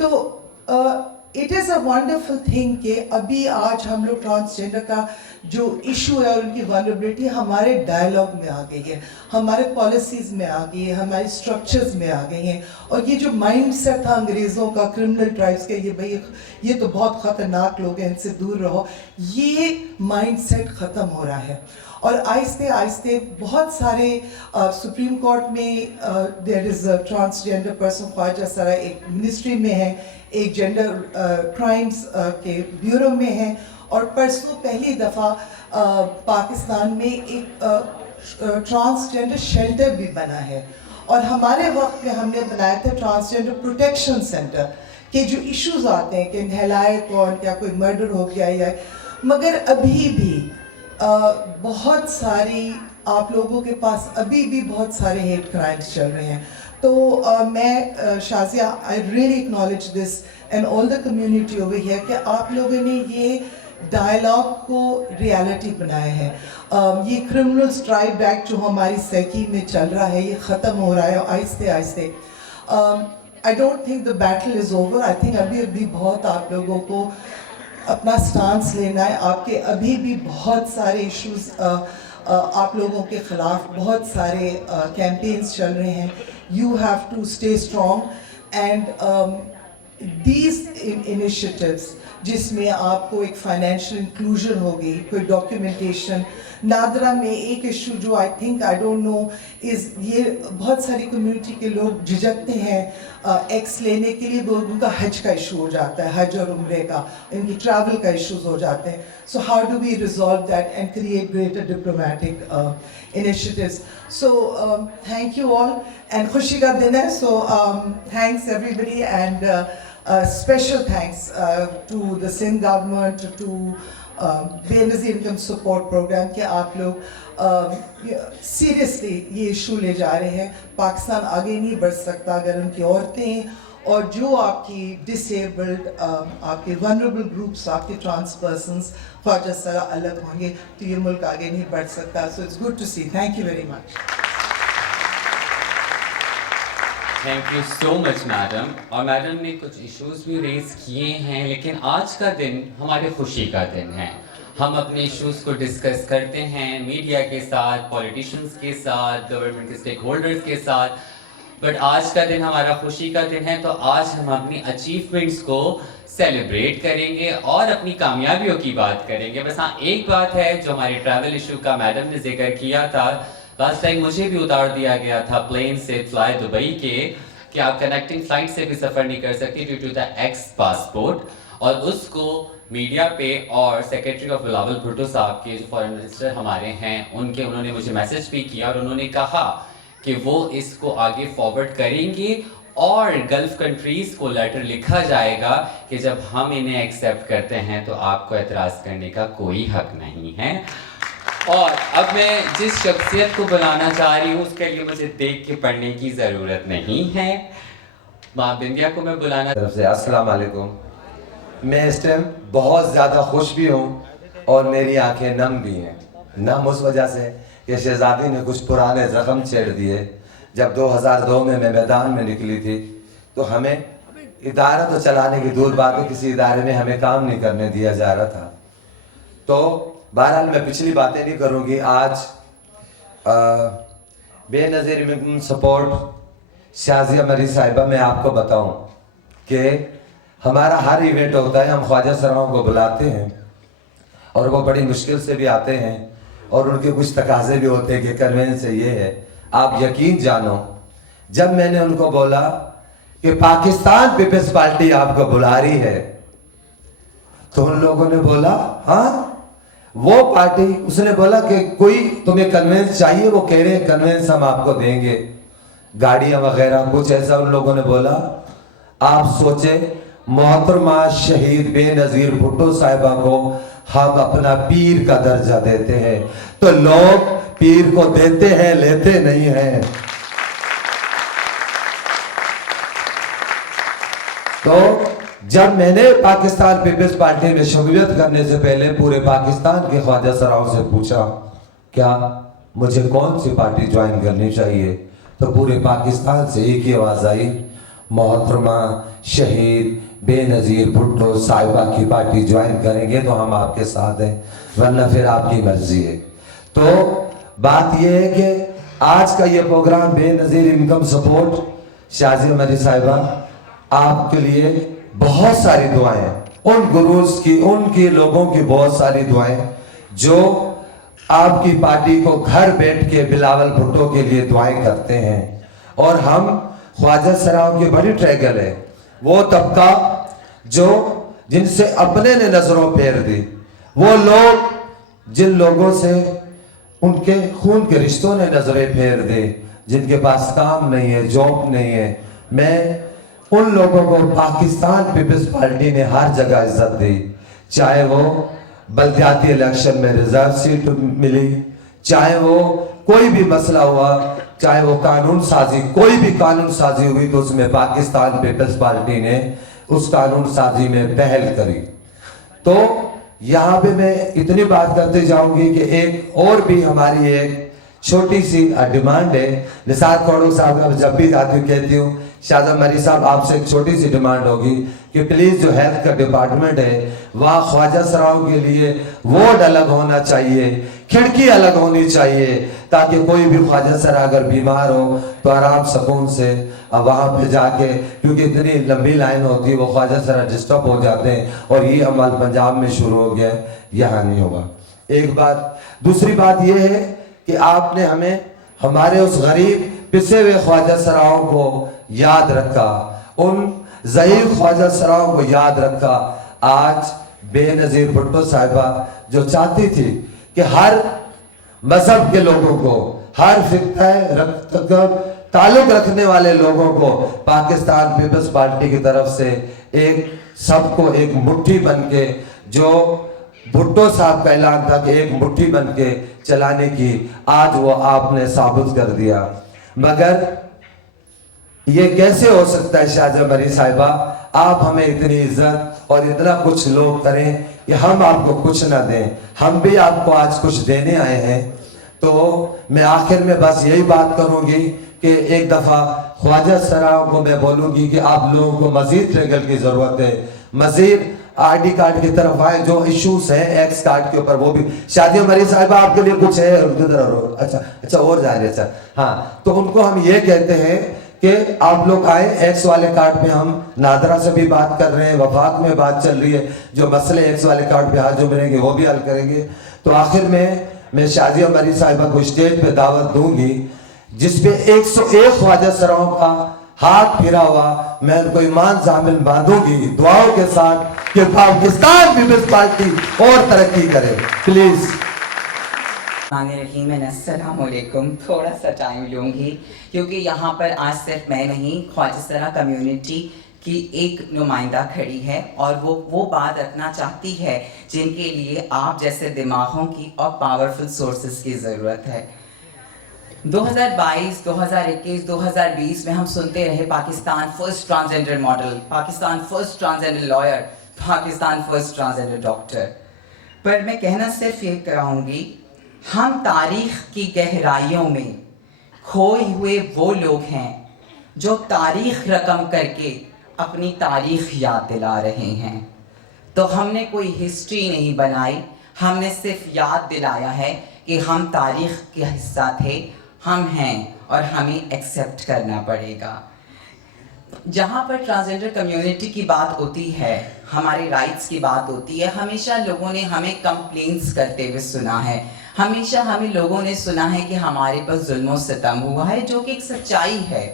तो it is a wonderful thing कि अभी आज हम लोग ट्रांसजेंडर का जो इशू है और उनकी वनरेबिलिटी हमारे डायलॉग में आ गई है, हमारे पॉलिसीज़ में आ गई है, हमारे स्ट्रक्चर्स में आ गई हैं. और ये जो माइंड सेट था अंग्रेज़ों का, क्रिमिनल ट्राइब्स का, ये भाई ये तो बहुत ख़तरनाक लोग हैं, इनसे दूर रहो, ये माइंड सेट ख़त्म हो रहा है. और आहिस्ते आहिस्ते बहुत सारे सुप्रीम कोर्ट में there is a transgender person, ख्वाजा सरा एक मिनिस्ट्री में है, एक जेंडर क्राइम्स के ब्यूरो में है. और परसों पहली दफ़ा पाकिस्तान में एक ट्रांसजेंडर शेल्टर भी बना है. और हमारे वक्त में हमने बनाया था ट्रांसजेंडर प्रोटेक्शन सेंटर, के जो इश्यूज आते हैं कि नहलाए कौन, क्या कोई मर्डर हो गया या, मगर अभी भी बहुत सारी आप लोगों के पास अभी भी बहुत सारे हेट क्राइम्स चल रहे हैं. तो मैं Shazia, I really acknowledge this and all the community over here कि आप लोगों ने ये डायलॉग को रियलिटी बनाया है. ये क्रिमिनल स्ट्राइक एक्ट जो हमारी सैकी में चल रहा है, ये ख़त्म हो रहा है आहिस्ते आहिस्ते. I don't think the battle is over. I think अभी बहुत आप लोगों को अपना स्टांस लेना है. आपके अभी भी बहुत सारे इश्यूज आप लोगों के ख़िलाफ़ बहुत सारे कैंपेन्स चल रहे हैं. You have to stay strong, and these initiatives جس میں آپ کو ایک فائنینشیل انکلوژن ہوگی, کوئی ڈاکیومنٹیشن. نادرا میں ایک ایشو جو آئی ڈونٹ نو از, یہ بہت ساری کمیونٹی کے لوگ جھجکتے ہیں ایکس لینے کے لیے, ان کا حج کا ایشو ہو جاتا ہے, حج اور عمرے کا, ان کی ٹریول کا ایشوز ہو جاتے ہیں. So how do we resolve that and create greater diplomatic initiatives. So thank you all, and خوشی کا دن ہے, so thanks everybody, and special thanks to the Sindh government, to بے نظیر انکم سپورٹ پروگرام, کہ آپ لوگ سیریسلی یہ issue لے جا رہے ہیں. پاکستان آگے نہیں بڑھ سکتا اگر ان کی عورتیں اور جو آپ کی ڈسیبلڈ, آپ کے ونریبل گروپس, آپ کے ٹرانس پرسنس خواجہ سرا الگ ہوں گے تو یہ ملک آگے نہیں بڑھ سکتا. So it's good to see. Thank you very much. Thank you so much madam. اور میڈم نے کچھ ایشوز بھی ریز کیے ہیں, لیکن آج کا دن ہماری خوشی کا دن ہے. ہم اپنے ایشوز کو ڈسکس کرتے ہیں میڈیا کے ساتھ, پولیٹیشنز کے ساتھ, گورنمنٹ کے اسٹیک ہولڈرز کے ساتھ, بٹ آج کا دن ہمارا خوشی کا دن ہے. تو آج ہم اپنی اچیومنٹس کو سیلیبریٹ کریں گے اور اپنی کامیابیوں کی بات کریں گے. بس ہاں ایک بات ہے جو ہماری ٹریول ایشو کا میڈم نے ذکر کیا تھا, لاسٹ ٹائم مجھے بھی اتار دیا گیا تھا پلین سے فلائی دبئی کے, کہ آپ کنیکٹنگ فلائٹ سے بھی سفر نہیں کر سکتے due to the ex passport. اور اس کو میڈیا پہ اور سیکرٹری آف بلاول بھٹو صاحب کے جو فارن منسٹر ہمارے ہیں انہوں نے مجھے میسج بھی کیا, اور انہوں نے کہا کہ وہ اس کو آگے فارورڈ کریں گے, اور گلف کنٹریز کو لیٹر لکھا جائے گا کہ جب ہم انہیں ایکسیپٹ کرتے ہیں تو آپ کو اعتراض کرنے کا کوئی حق نہیں ہے. اور اب میں جس شخصیت کو بلانا چاہ رہی ہوں اس کے لیے مجھے دیکھ کے پڑھنے کی ضرورت نہیں ہے. ماں بندیا کو میں بلانا طرف سے السلام علیکم. میں اس ٹائم بہت زیادہ خوش بھی ہوں اور میری آنکھیں نم بھی ہیں. نم اس وجہ سے کہ شہزادی نے کچھ پرانے زخم چھیڑ دیے. جب 2002 میں میدان میں نکلی تھی تو ہمیں ادارہ تو چلانے کی دور بات ہے, کسی ادارے میں ہمیں کام نہیں کرنے دیا جا رہا تھا. تو بہرحال میں پچھلی باتیں نہیں کروں گی. آج بے نظیر انکم سپورٹ شازیہ مری صاحبہ, میں آپ کو بتاؤں کہ ہمارا ہر ایونٹ ہوتا ہے, ہم خواجہ سراؤں کو بلاتے ہیں اور وہ بڑی مشکل سے بھی آتے ہیں, اور ان کے کچھ تقاضے بھی ہوتے ہیں کہ کنوینس سے یہ ہے. آپ یقین جانو, جب میں نے ان کو بولا کہ پاکستان پیپلز پارٹی آپ کو بلا رہی ہے, تو ان لوگوں نے بولا ہاں وہ پارٹی, اس نے بولا کہ کوئی تمہیں کنوینس چاہیے, وہ کہہ رہے ہیں کنوینس ہم آپ کو دیں گے, گاڑیاں وغیرہ کچھ ایسا. ان لوگوں نے بولا, آپ سوچیں محترمہ شہید بے نظیر بھٹو صاحبہ کو ہم اپنا پیر کا درجہ دیتے ہیں, تو لوگ پیر کو دیتے ہیں لیتے نہیں ہیں. تو جب میں نے پاکستان پیپلز پارٹی میں شمولیت کرنے سے پہلے پورے پاکستان کے خواجہ سراؤں سے پوچھا کیا مجھے کون سی پارٹی جوائن کرنی چاہیے, تو پورے پاکستان سے ایک ہی آواز آئی, محترمہ شہید بے نظیر بھٹو صاحبہ کی پارٹی جوائن کریں گے تو ہم آپ کے ساتھ ہیں, ورنہ پھر آپ کی مرضی ہے. تو بات یہ ہے کہ آج کا یہ پروگرام بے نظیر انکم سپورٹ شازیہ مری صاحبہ, آپ کے لیے بہت ساری دعائیں, ان گروز کی, ان کے لوگوں کی بہت ساری دعائیں جو آپ کی پارٹی کو گھر بیٹھ کے بلاول بھٹو کے لیے دعائیں کرتے ہیں. اور ہم خواجہ سراؤں کی بڑی ٹریگل ہے, وہ طبقہ جو جن سے اپنے نے نظروں پھیر دی, وہ لوگ جن لوگوں سے ان کے خون کے رشتوں نے نظریں پھیر دی, جن کے پاس کام نہیں ہے, جاب نہیں ہے. میں ان لوگوں کو پاکستان پیپلز پارٹی نے ہر جگہ عزت دی, چاہے وہ بلدیاتی الیکشن میں ریزرو سیٹ ملی, چاہے وہ کوئی بھی مسئلہ ہوا, چاہے وہ قانون سازی, کوئی بھی قانون سازی ہوئی تو اس میں پاکستان پیپلز پارٹی نے اس قانون سازی میں پہل کری. تو یہاں پہ میں اتنی بات کرتے جاؤں گی کہ ایک اور بھی ہماری ایک छोटी सी डिमांड है। निसार खोड़ू साहब का जब भी जाती हूँ कहती हूँ शाहजहां मरी साहब आपसे एक छोटी सी डिमांड होगी कि प्लीज़ जो हेल्थ का डिपार्टमेंट है वहाँ ख्वाजा सराओं के लिए वार्ड अलग होना चाहिए, खिड़की अलग होनी चाहिए, ताकि कोई भी ख्वाजा सरा अगर बीमार हो तो आराम सुकून से वहाँ पे जाके, क्योंकि इतनी लंबी लाइन होती है वो ख्वाजा सरा डिस्टर्ब हो जाते हैं और ये अमल पंजाब में शुरू हो गया है, यहाँ नहीं होगा। एक बात। दूसरी बात ये है कि आपने हमें हमारे उस गरीब पिसे हुए ख्वाजा सराओं को याद रखा, उन ज़ईफ़ ख्वाजा सराओं को याद रखा। आज बेनज़ीर भुट्टो साहिबा जो चाहती थी कि हर मजहब के लोगों को, हर फिक्र ताल्लुक रखने वाले लोगों को पाकिस्तान पीपल्स पार्टी की तरफ से एक सबको एक मुट्ठी बन के, जो भुट्टो साहब का ऐलान था कि एक मुट्ठी बन के चलाने की, आज वो आपने साबित कर दिया। मगर ये कैसे हो सकता है शाहजहां मरी साहिबा, आप हमें इतनी इज्जत और इतना कुछ लोग करें कि हम आपको कुछ ना दें, हम भी आपको आज कुछ देने आए हैं। तो मैं आखिर में बस यही बात करूंगी कि एक दफ़ा ख्वाजा सराओं को मैं बोलूंगी कि आप लोगों को मजीद ट्रेगल की ज़रूरत है, मजीद आईडी कार्ड की तरफ आए, जो इश्यूज हैं एक्स कार्ड के ऊपर वो भी। शाहजहां मरी साहिबा आपके लिए कुछ है? अच्छा और जा रहे। अच्छा हाँ, तो उनको हम ये कहते हैं कि आप लोग आए, एक्स वाले कार्ड पे हम नादरा से भी बात कर रहे हैं, वफाक में बात चल रही है, जो मसले एक्स वाले कार्ड पे हाथ जो मिलेंगे वो भी हल करेंगे। तो आखिर में मैं शाहजहां मरी साहिबा को स्टेज पे दावत दूंगी जिसपे 101 ख्वाजा सराओं का हाथ फिरा हुआ, मैं उनको ईमान जामिन बांधूंगी दुआओं के साथ कि पाकिस्तान पीपल्स पार्टी और तरक्की करे। प्लीज। अस्सलामुअलैकुम। थोड़ा सा टाइम लूँगी क्योंकि यहाँ पर आज सिर्फ मैं नहीं, ख्वाजा सरा कम्युनिटी की एक नुमाइंदा खड़ी है और वो बात रखना चाहती है जिनके लिए आप जैसे दिमागों की और पावरफुल सोर्सेज की ज़रूरत है। 2022, 2021, 2020 में हम सुनते रहे Pakistan first transgender model, Pakistan first transgender lawyer, Pakistan first transgender doctor. पर मैं कहना सिर्फ ये कहूँगी, हम तारीख़ की गहराइयों में खोए हुए वो लोग हैं जो तारीख़ रकम करके अपनी तारीख़ याद दिला रहे हैं। तो हमने कोई हिस्ट्री नहीं बनाई, हमने सिर्फ याद दिलाया है कि हम तारीख़ का हिस्सा थे, हम हैं और हमें एक्सेप्ट करना पड़ेगा। जहाँ पर ट्रांसजेंडर कम्युनिटी की बात होती है, हमारे राइट्स की बात होती है, हमेशा लोगों ने हमें कंप्लेंट्स करते हुए सुना है, हमेशा हमें लोगों ने सुना है कि हमारे पर जुल्म और सितम हुआ है, जो कि एक सच्चाई है।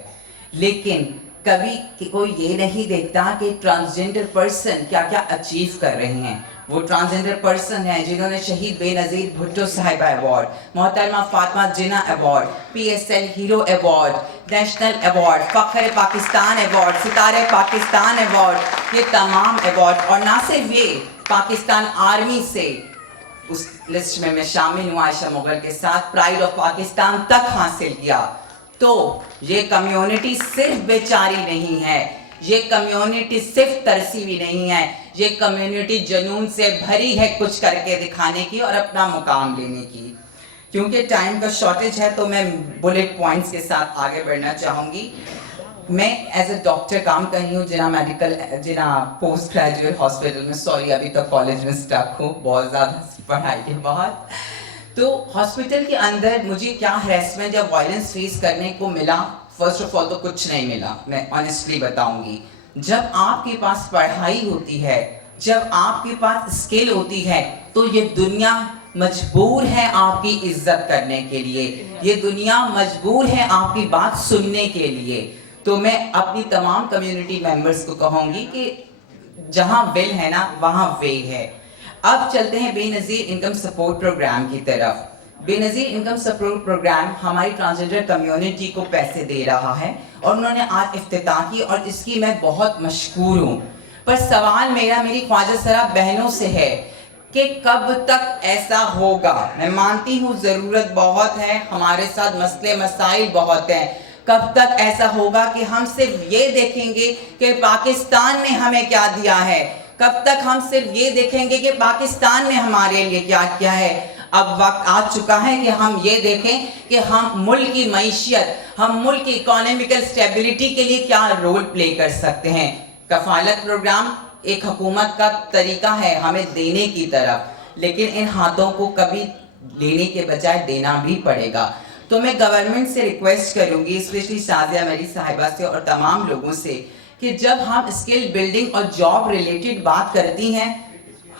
लेकिन कभी कोई ये नहीं देखता कि ट्रांसजेंडर पर्सन क्या क्या अचीव कर रहे हैं। वो ट्रांसजेंडर पर्सन हैं जिन्होंने शहीद बेनज़ीर भुट्टो साहिबा अवार्ड, मोहतरमा Fatima Jinnah award, PSL hero award, national award, फ़ख्र पाकिस्तान अवार्ड, सितारे पाकिस्तान अवार्ड, ये तमाम अवार्ड, और ना सिर्फ ये, पाकिस्तान आर्मी से उस लिस्ट में मैं शामिल हूँ आयशा मुगल के साथ, प्राइड ऑफ पाकिस्तान तक हासिल किया। तो ये कम्युनिटी सिर्फ बेचारी नहीं है, ये कम्युनिटी सिर्फ तरसी भी नहीं है, ये कम्युनिटी जुनून से भरी है कुछ करके दिखाने की और अपना मुकाम लेने की। क्योंकि टाइम का शॉर्टेज है तो मैं बुलेट पॉइंट्स के साथ आगे बढ़ना चाहूँगी। मैं एज ए डॉक्टर काम कर रही हूँ जिना पोस्ट ग्रेजुएट हॉस्पिटल में, सॉरी अभी तो कॉलेज में स्टक हूँ बहुत ज़्यादा पढ़ाई के बाद। तो हॉस्पिटल के अंदर मुझे क्या हरेसमेंट या वायलेंस फेस करने को मिला, फर्स्ट ऑफ ऑल तो कुछ नहीं मिला, मैं ऑनेस्टली बताऊंगी। जब आपके पास पढ़ाई होती है, जब आपके पास स्किल होती है, तो ये दुनिया मजबूर है आपकी इज्जत करने के लिए, ये दुनिया मजबूर है आपकी बात सुनने के लिए। तो मैं अपनी तमाम कम्युनिटी मेंबर्स को कहूँगी कि जहाँ विल है ना वहाँ वे है। अब चलते हैं बेनज़ीर इनकम सपोर्ट प्रोग्राम की तरफ। बेनज़ीर इनकम सपोर्ट प्रोग्राम हमारी ट्रांसजेंडर कम्युनिटी को पैसे दे रहा है और उन्होंने आज इफ्तिताह की और इसकी मैं बहुत मशकूर हूँ। पर सवाल मेरी ख्वाजा सरा बहनों से है कि कब तक ऐसा होगा। मैं मानती हूँ ज़रूरत बहुत है, हमारे साथ मसले मसाइल बहुत हैं, कब तक ऐसा होगा कि हम सिर्फ ये देखेंगे कि पाकिस्तान ने हमें क्या दिया है, कब तक हम सिर्फ ये देखेंगे कि पाकिस्तान ने हमारे लिए क्या किया है। اب وقت آ چکا ہے کہ ہم یہ دیکھیں کہ ہم ملک کی معیشت, ہم ملک کی اکانومیکل سٹیبلٹی کے لیے کیا رول پلے کر سکتے ہیں. کفالت پروگرام ایک حکومت کا طریقہ ہے ہمیں دینے کی طرف, لیکن ان ہاتھوں کو کبھی لینے کے بجائے دینا بھی پڑے گا. تو میں گورنمنٹ سے ریکویسٹ کروں گی, اسپیشلی شازیہ میری صاحبہ سے اور تمام لوگوں سے, کہ جب ہم اسکل بلڈنگ اور جاب ریلیٹڈ بات کرتی ہیں,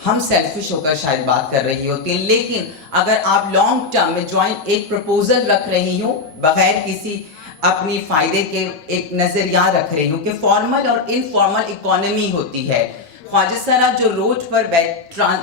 ہم سیلفش ہو کر شاید بات کر رہی ہوتی ہیں, لیکن اگر آپ لانگ ٹرم میں جوائنٹ ایک پروپوزل رکھ رہی ہوں بغیر کسی اپنی فائدے کے ایک نظریہ رکھ رہی ہوں کہ فارمل اور انفارمل اکانومی ہوتی ہے. خواجہ سرا جو روڈ پر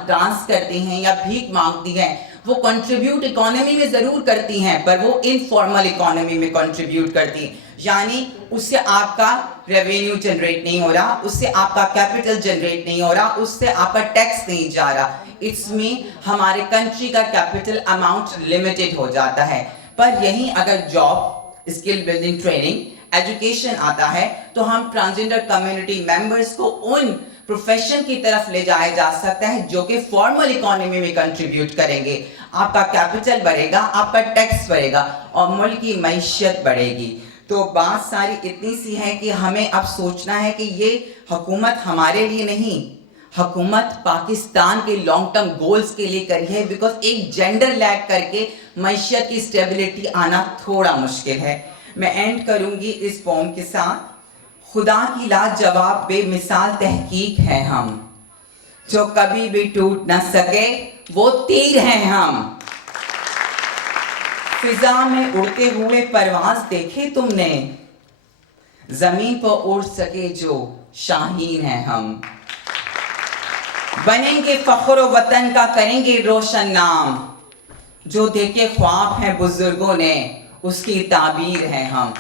ڈانس کرتی ہیں یا بھیک مانگتی ہیں, وہ کنٹریبیوٹ اکانومی میں ضرور کرتی ہیں, پر وہ انفارمل اکانومی میں کنٹریبیوٹ کرتی ہیں. یعنی اس سے آپ کا ریونیو جنریٹ نہیں ہو رہا, اس سے آپ کا کیپٹل جنریٹ نہیں ہو رہا, اس سے آپ کا ٹیکس نہیں جا رہا. اس میں ہمارے کنٹری کا کیپٹل اماؤنٹ لمیٹڈ ہو جاتا ہے. پر یہیں اگر job, skill building, training, education آتا ہے تو ہم ٹرانسجنڈر کمیونٹی ممبرس کو ان پروفیشن کی طرف لے جایا جا سکتا ہے جو کہ فارمل اکانومی میں کنٹریبیوٹ کریں گے. آپ کا کیپٹل بڑھے گا, آپ کا ٹیکس بڑھے گا اور ملک کی معیشت بڑھے گی. تو بات ساری اتنی سی ہے کہ ہمیں اب سوچنا ہے کہ یہ حکومت ہمارے لیے نہیں, حکومت پاکستان کے لانگ ٹرم گولز کے لیے کری ہے, بیکاز ایک جینڈر لیگ کر کے معیشت کی اسٹیبلٹی آنا تھوڑا مشکل ہے. میں اینڈ کروں گی اس پوم کے ساتھ. خدا کی لاجواب بے مثال تحقیق ہے ہم, جو کبھی بھی ٹوٹ نہ سکے وہ تیر ہیں ہم. فضا میں اڑتے ہوئے پرواز دیکھے تم نے, زمین پر اڑ سکے جو شاہین ہیں ہم. بنیں گے فخر و وطن کا, کریں گے روشن نام, جو دیکھے خواب ہیں بزرگوں نے اس کی تعبیر ہیں ہم.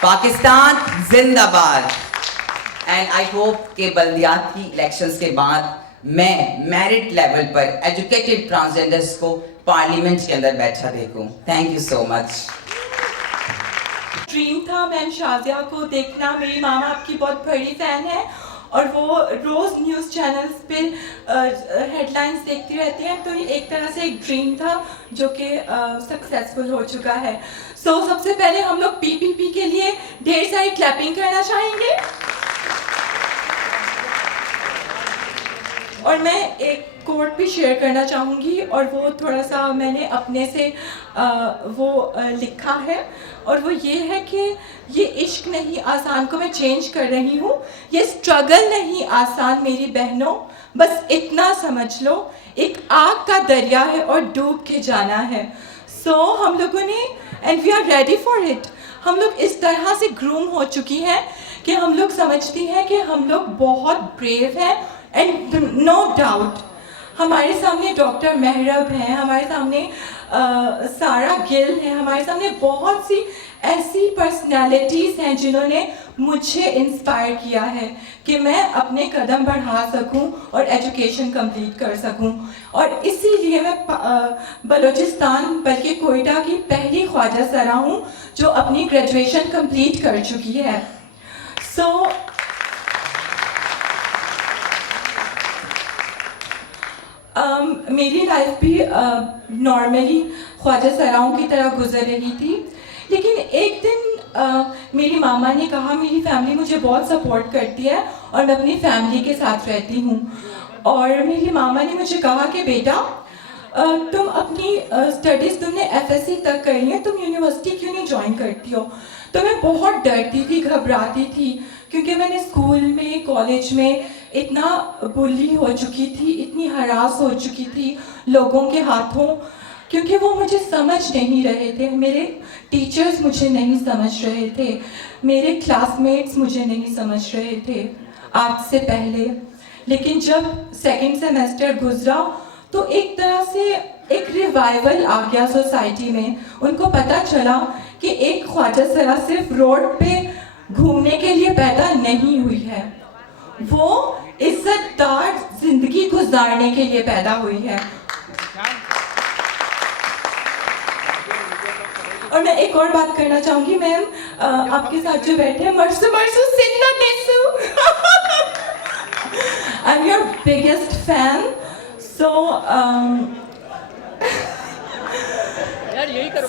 پاکستان زندہ باد. اینڈ آئی ہوپ کہ بلدیاتی الیکشنز کے بعد میں میرٹ لیول پر ایجوکیٹڈ ٹرانسجینڈرز کو پارلیمنٹ کے اندر بیٹھا دیکھوں. Thank you so much. Dream تھا میم شازیہ کو دیکھنا. میری ماما آپ کی بہت بڑی فین ہے اور وہ روز نیوز چینلز پہ ہیڈ لائنز دیکھتی رہتی ہیں. تو یہ ایک طرح سے ایک ڈریم تھا جو کہ سکسیزفل ہو چکا ہے. سو سب سے پہلے ہم لوگ پی پی پی کے لیے ڈھیر ساری کلیپنگ کرنا چاہیں گے. اور میں ایک کوٹ بھی شیئر کرنا چاہوں گی, اور وہ تھوڑا سا میں نے اپنے سے وہ لکھا ہے, اور وہ یہ ہے کہ یہ عشق نہیں آسان کو میں چینج کر رہی ہوں, یہ اسٹرگل نہیں آسان میری بہنوں, بس اتنا سمجھ لو ایک آگ کا دریا ہے اور ڈوب کے جانا ہے. سو ہم لوگوں نے and we are ready for it. ہم لوگ اس طرح سے گروم ہو چکی ہیں کہ ہم لوگ سمجھتی ہیں کہ ہم لوگ بہت بریو ہیں. اینڈ نو ڈاؤٹ ہمارے سامنے ڈاکٹر محرب ہیں, ہمارے سامنے سارا گل ہیں, ہمارے سامنے بہت سی ایسی پرسنالٹیز ہیں جنہوں نے مجھے انسپائر کیا ہے کہ میں اپنے قدم بڑھا سکوں اور ایجوکیشن کمپلیٹ کر سکوں. اور اسی لیے میں بلوچستان بلکہ کوئٹہ کی پہلی خواجہ سرا ہوں جو اپنی گریجویشن کمپلیٹ کر چکی ہے. سو میری لائف بھی نارملی خواجہ سراؤں کی طرح گزر رہی تھی, لیکن ایک دن میری ماما نے کہا, میری فیملی مجھے بہت سپورٹ کرتی ہے اور میں اپنی فیملی کے ساتھ رہتی ہوں, اور میری ماما نے مجھے کہا کہ بیٹا تم اپنی اسٹڈیز تم نے FSC تک کرنی ہے, تم یونیورسٹی کیوں نہیں جوائن کرتی ہو. تو میں بہت ڈرتی تھی, گھبراتی تھی, کیونکہ میں نے اسکول میں, کالج میں اتنا بلی ہو چکی تھی, اتنی ہراس ہو چکی تھی لوگوں کے ہاتھوں, کیونکہ وہ مجھے سمجھ نہیں رہے تھے. میرے ٹیچرز مجھے نہیں سمجھ رہے تھے, میرے کلاس میٹس مجھے نہیں سمجھ رہے تھے آج سے پہلے. لیکن جب سیکنڈ سیمسٹر گزرا تو ایک طرح سے ایک ریوائول آ گیا سوسائٹی میں. ان کو پتہ چلا کہ ایک خواجہ سرا صرف روڈ پہ گھومنے کے لیے پیدا نہیں ہوئی ہے, وہ عزت دار زندگی گزارنے کے لیے پیدا ہوئی ہے. اور میں ایک اور بات کرنا چاہوں گی میم, آپ کے ساتھ جو بیٹھے ہیں, مرسو مرسو سننا دیسو, I am your biggest fan. So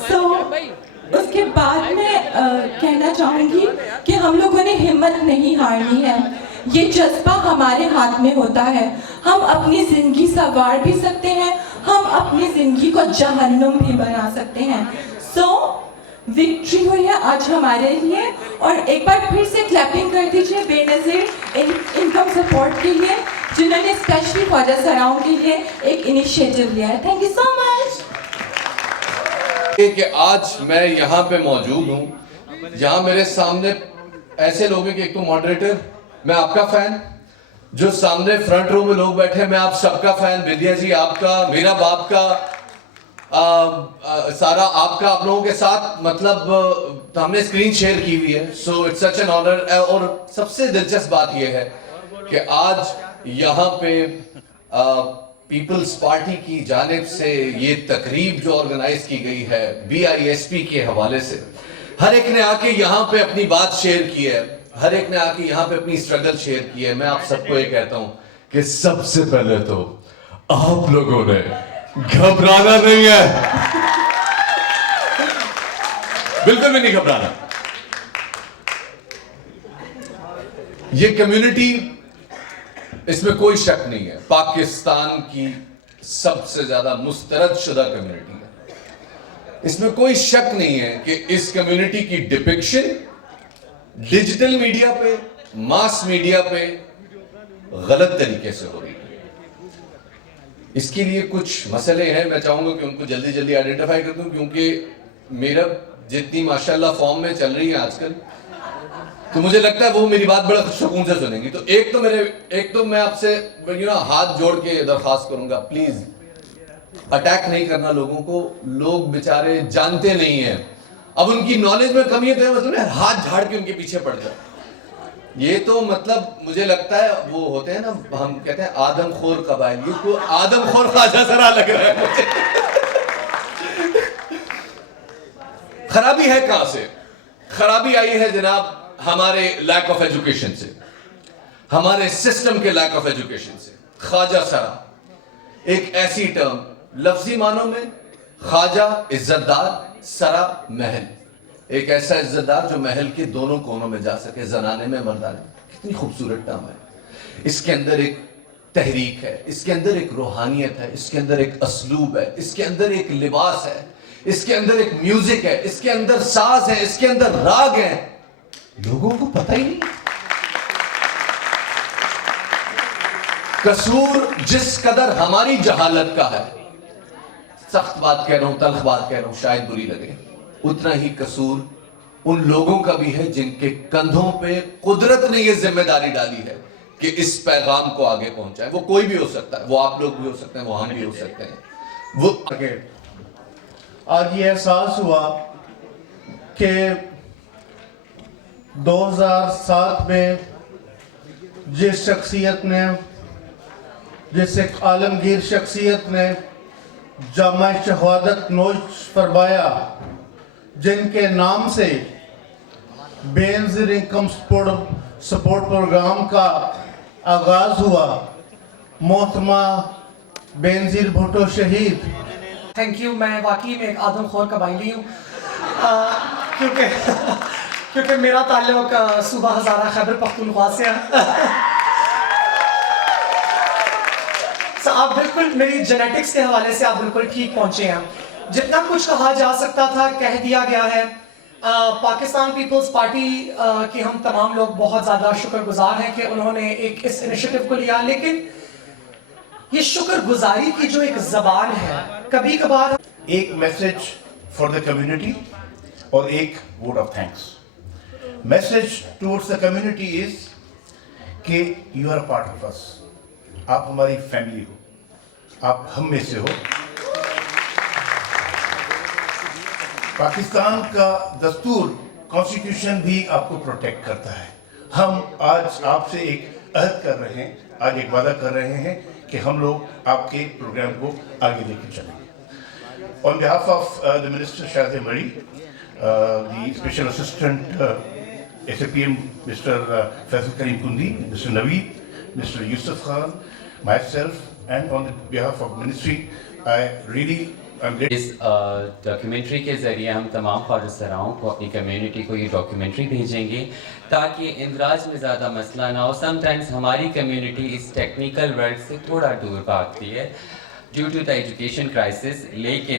So, उसके बाद मैं कहना चाहूँगी कि हम लोगों ने हिम्मत नहीं हारनी है. ये जज्बा हमारे हाथ में होता है. हम अपनी ज़िंदगी संवार भी सकते हैं, हम अपनी ज़िंदगी को जहन्नुम भी बना सकते हैं. So, विक्ट्री हुई है आज हमारे लिए. और एक बार फिर से क्लैपिंग कर दीजिए बेनज़ीर इनकम सपोर्ट के लिए, जिन्होंने स्पेशली ख्वाजा सराओं के लिए एक इनिशिएटिव लिया है. Thank you so much. कि आज मैं यहाँ पे मौजूद हूँ, जहाँ मेरे सामने ऐसे लोग हैं कि एक तो मॉडरेटर, मैं आपका फैन, जो सामने फ्रंट रो में लोग बैठे हैं, मैं आप सबका फैन, विद्या जी आपका, मेरा बाप का, सारा आपका, आप लोगों के साथ मतलब हमने स्क्रीन शेयर की हुई है. So it's such an honour. और सबसे दिलचस्प बात यह है कि आज यहाँ पे पीपल्स पार्टी की जानिब से ये तकरीब जो ऑर्गेनाइज की गई है BISP के हवाले से, हर एक ने आके यहाँ पे अपनी बात शेयर की है, हर एक ने आके यहाँ पे अपनी स्ट्रगल शेयर की है. मैं आप सबको ये कहता हूँ कि सबसे पहले तो आप लोगों ने घबराना नहीं है, बिल्कुल भी नहीं घबराना. ये कम्युनिटी, इसमें कोई शक नहीं है, पाकिस्तान की सबसे ज्यादा मुस्तरद शुदा कम्युनिटी है. इसमें कोई शक नहीं है कि इस कम्युनिटी की डिपिक्शन डिजिटल मीडिया पे, मास मीडिया पे गलत तरीके से हो रही है. इसके लिए कुछ मसले हैं, मैं चाहूंगा कि उनको जल्दी जल्दी आइडेंटिफाई कर दूं, क्योंकि मेरा जितनी माशाल्लाह फॉर्म में चल रही है आजकल, तो मुझे लगता है वो मेरी बात बड़ा सुकून से सुनेंगी. तो एक तो मैं आपसे हाथ जोड़ के दरख्वास्त करूंगा, प्लीज अटैक नहीं करना लोगों को. लोग बेचारे जानते नहीं हैं, अब उनकी नॉलेज में कमी है तो मतलब हाथ झाड़ के उनके पीछे पड़ जाए. ये तो मतलब मुझे लगता है वो होते हैं ना, हम कहते हैं आदमखोर कबाइल, ये को आदमखोर ख्वाजा सरा लग रहा है मुझे. खराबी है कहां से? खराबी आई है जनाब हमारे लैक ऑफ एजुकेशन से, हमारे सिस्टम के लैक ऑफ एजुकेशन से. ख्वाजा सरा एक ऐसी टर्म, लफ्जी मानों में ख्वाजा इज्जतदार, सरा महल, एक ऐसा इज्जतदार जो महल के दोनों कोनों में जा सके, जनाने में मर्दाने में. कितनी खूबसूरत टर्म है. इसके अंदर एक तहरीक है, इसके अंदर एक रूहानियत है, इसके अंदर एक असलूब है, इसके अंदर एक लिबास है, इसके अंदर एक म्यूजिक है, इसके अंदर साज है, इसके अंदर राग है. लोगों को पता ही नहीं. कसूर जिस कदर हमारी जहालत का है, सख्त बात कह रहा हूं, तल्ख बात कह रहा हूं, शायद बुरी लगे, उतना ही कसूर उन लोगों का भी है जिनके कंधों पे कुदरत ने यह जिम्मेदारी डाली है कि इस पैगाम को आगे पहुंचाए. वो कोई भी हो सकता है, वो आप लोग भी हो सकते हैं, वो हम भी हो सकते हैं. वो आज ये एहसास हुआ कि 2007 में जिस शख्सियत ने, जिस एक आलमगीर शख्सियत ने जामा शहादत नोश फरमाया, जिनके नाम से बेनज़ीर इनकम सपोर्ट प्रोग्राम का आगाज हुआ, मोहतरमा बेनज़ीर भुट्टो शहीद. Thank you. मैं वाकई में एक आदमखोर कबाइली हूँ, क्योंकि मेरा ताल्लुक सूबा हज़ारा खैबर पख्तूनख्वा से है. आप बिल्कुल मेरी जेनेटिक्स के हवाले से आप बिल्कुल ठीक पहुँचे हैं. जितना कुछ कहा जा सकता था कह दिया गया है. पाकिस्तान पीपल्स पार्टी के हम तमाम लोग बहुत ज़्यादा शुक्रगुजार हैं कि उन्होंने एक इस इनिशिएटिव को लिया, लेकिन ये शुक्रगुजारी की जो एक ज़बान है, कभी कभार एक मैसेज फॉर द कम्युनिटी और एक word of thanks. Message towards the community is कि you are part of us. आप हमारी फैमिली हो, आप हम में से हो. पाकिस्तान का दस्तूर, कॉन्स्टिट्यूशन भी आपको प्रोटेक्ट करता है. हम आज आपसे एक अहद कर रहे हैं, आज एक वादा कर रहे हैं कि हम लोग आपके प्रोग्राम को आगे लेकर चलेंगे. On behalf of the Minister Shahid Mari, the Special Assistant SAPM Mr. Faisal Karim Kundi, Mr. Naveed, Mr. Yusuf Khan, myself, and on behalf of Ministry, I really اس ڈاکیومنٹری کے ذریعے ہم تمام خواجہ سراؤں کو اپنی کمیونٹی کو یہ ڈاکیومنٹری بھیجیں گے تاکہ اندراج میں زیادہ مسئلہ نہ ہو. سم ٹائمز ہماری کمیونٹی اس ٹیکنیکل ورڈ سے تھوڑا دور بھاگتی ہے due to the education crisis, لیکن